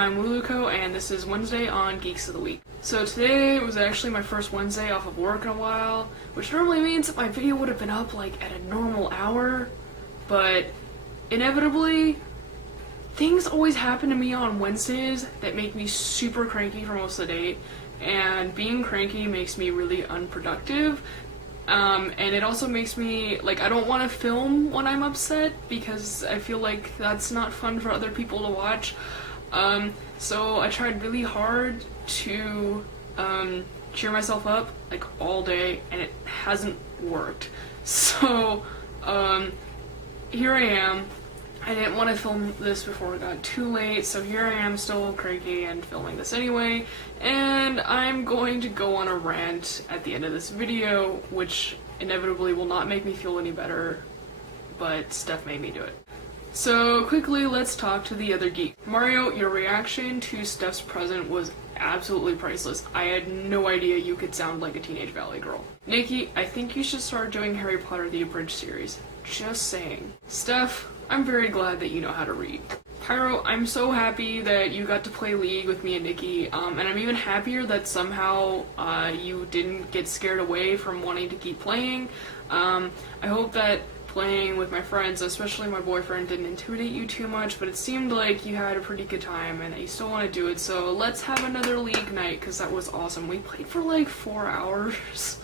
I'm Luluco, and this is Wednesday on Geeks of the Week. So today was actually my first Wednesday off of work in a while, which normally means that my video would have been up like at a normal hour, but inevitably, things always happen to me on Wednesdays that make me super cranky for most of the day, and being cranky makes me really unproductive. And it also makes me, I don't want to film when I'm upset because I feel like that's not fun for other people to watch. So I tried really hard to cheer myself up, all day, and it hasn't worked. So, here I am. I didn't want to film this before it got too late, so here I am still cranky and filming this anyway, and I'm going to go on a rant at the end of this video, which inevitably will not make me feel any better, but Steph made me do it. So quickly, let's talk to the other geek. Mario, your reaction to Steph's present was absolutely priceless. I had no idea you could sound like a teenage valley girl. Nikki, I think you should start doing Harry Potter the Abridged series. Just saying. Steph, I'm very glad that you know how to read. Pyro, I'm so happy that you got to play League with me and Nikki, and I'm even happier that somehow you didn't get scared away from wanting to keep playing. I hope that playing with my friends, especially my boyfriend, didn't intimidate you too much, but it seemed like you had a pretty good time and that you still want to do it, so let's have another League night, because that was awesome. We played for 4 hours.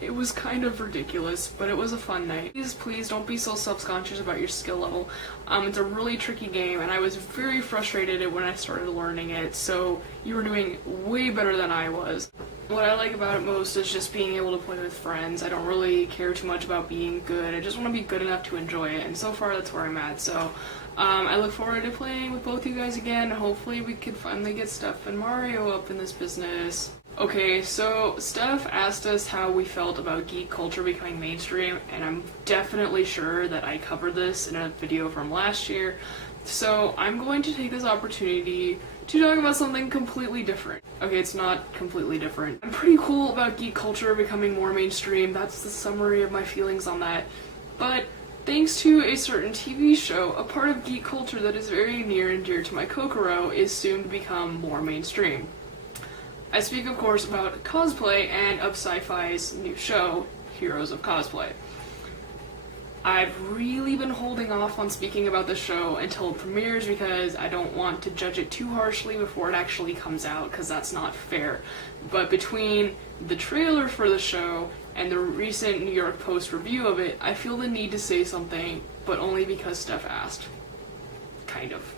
It was kind of ridiculous, but it was a fun night. Please don't be so self-conscious about your skill level. It's a really tricky game, and I was very frustrated when I started learning it, so you were doing way better than I was. What I like about it most is just being able to play with friends. I don't really care too much about being good. I just want to be good enough to enjoy it, and so far that's where I'm at. So I look forward to playing with both you guys again. Hopefully we can finally get Steph and Mario up in this business. Okay, so Steph asked us how we felt about geek culture becoming mainstream, and I'm definitely sure that I covered this in a video from last year. So I'm going to take this opportunity to talk about something completely different. Okay, it's not completely different. I'm pretty cool about geek culture becoming more mainstream. That's the summary of my feelings on that. But thanks to a certain TV show, a part of geek culture that is very near and dear to my Kokoro is soon to become more mainstream. I speak, of course, about cosplay and of Sci-Fi's new show, Heroes of Cosplay. I've really been holding off on speaking about the show until it premieres because I don't want to judge it too harshly before it actually comes out, because that's not fair. But between the trailer for the show and the recent New York Post review of it, I feel the need to say something, but only because Steph asked. Kind of.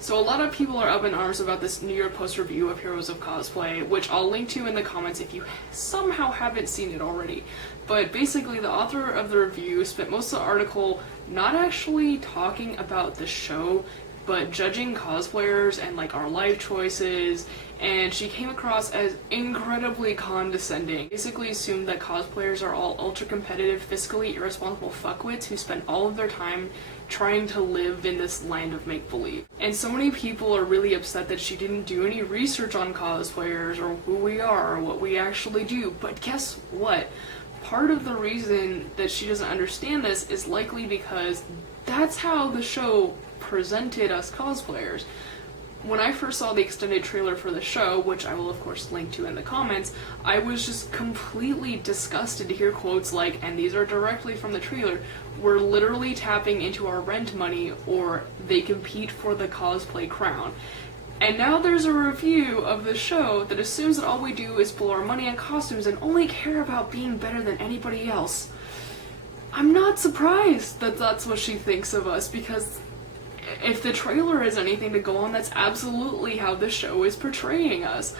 So a lot of people are up in arms about this New York Post review of Heroes of Cosplay, which I'll link to in the comments if you somehow haven't seen it already. But basically, the author of the review spent most of the article not actually talking about the show, but judging cosplayers and our life choices, and she came across as incredibly condescending. Basically assumed that cosplayers are all ultra-competitive, fiscally irresponsible fuckwits who spend all of their time trying to live in this land of make-believe. And so many people are really upset that she didn't do any research on cosplayers or who we are or what we actually do. But guess what? Part of the reason that she doesn't understand this is likely because that's how the show presented us cosplayers. When I first saw the extended trailer for the show, which I will of course link to in the comments, I was just completely disgusted to hear quotes like, and these are directly from the trailer, "We're literally tapping into our rent money," or "they compete for the cosplay crown." And now there's a review of the show that assumes that all we do is blow our money on costumes and only care about being better than anybody else. I'm not surprised that that's what she thinks of us, because if the trailer is anything to go on, that's absolutely how the show is portraying us.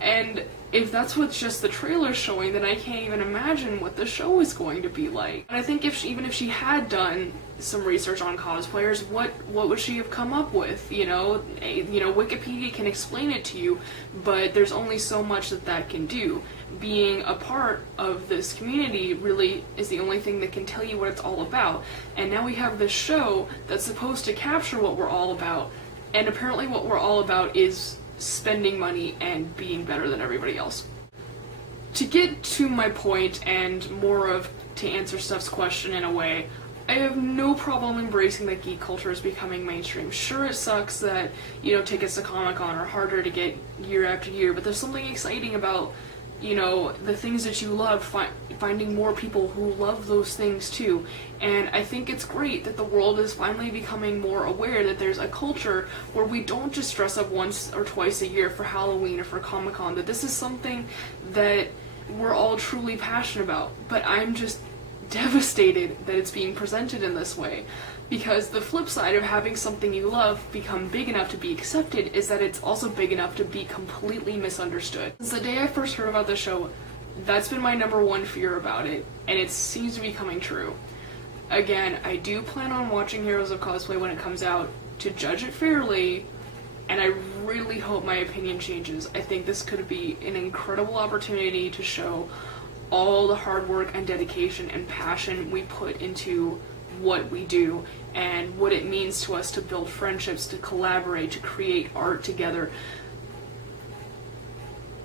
And if that's what just the trailer's showing, then I can't even imagine what the show is going to be like. And I think even if she had done some research on cosplayers, what would she have come up with? Wikipedia can explain it to you, but there's only so much that can do. Being a part of this community really is the only thing that can tell you what it's all about. And now we have this show that's supposed to capture what we're all about, and apparently what we're all about is spending money and being better than everybody else. To get to my point and more of to answer Steph's question in a way, I have no problem embracing that geek culture is becoming mainstream. Sure, it sucks that, tickets to Comic-Con are harder to get year after year, but there's something exciting about, the things that you love, finding more people who love those things too. And I think it's great that the world is finally becoming more aware that there's a culture where we don't just dress up once or twice a year for Halloween or for Comic-Con, that this is something that we're all truly passionate about. But I'm just devastated that it's being presented in this way, because the flip side of having something you love become big enough to be accepted is that it's also big enough to be completely misunderstood. Since the day I first heard about the show, that's been my number one fear about it, and it seems to be coming true. Again, I do plan on watching Heroes of Cosplay when it comes out to judge it fairly, and I really hope my opinion changes. I think this could be an incredible opportunity to show all the hard work and dedication and passion we put into what we do and what it means to us to build friendships, to collaborate, to create art together.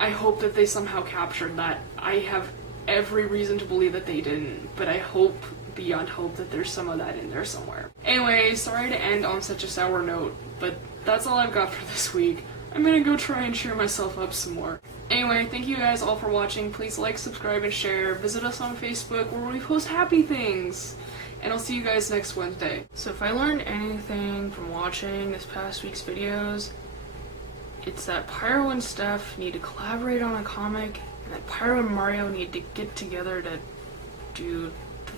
I hope that they somehow captured that. I have every reason to believe that they didn't, but I hope beyond hope that there's some of that in there somewhere. Anyway, sorry to end on such a sour note, but that's all I've got for this week. I'm gonna go try and cheer myself up some more. Anyway, thank you guys all for watching. Please like, subscribe, and share. Visit us on Facebook where we post happy things. And I'll see you guys next Wednesday. So if I learned anything from watching this past week's videos, it's that Pyro and Steph need to collaborate on a comic, and that Pyro and Mario need to get together to do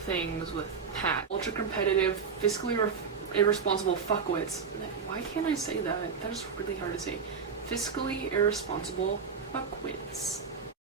things with Pat. Ultra competitive, fiscally irresponsible fuckwits. Why can't I say that? That is really hard to say. Fiscally irresponsible fuckwits.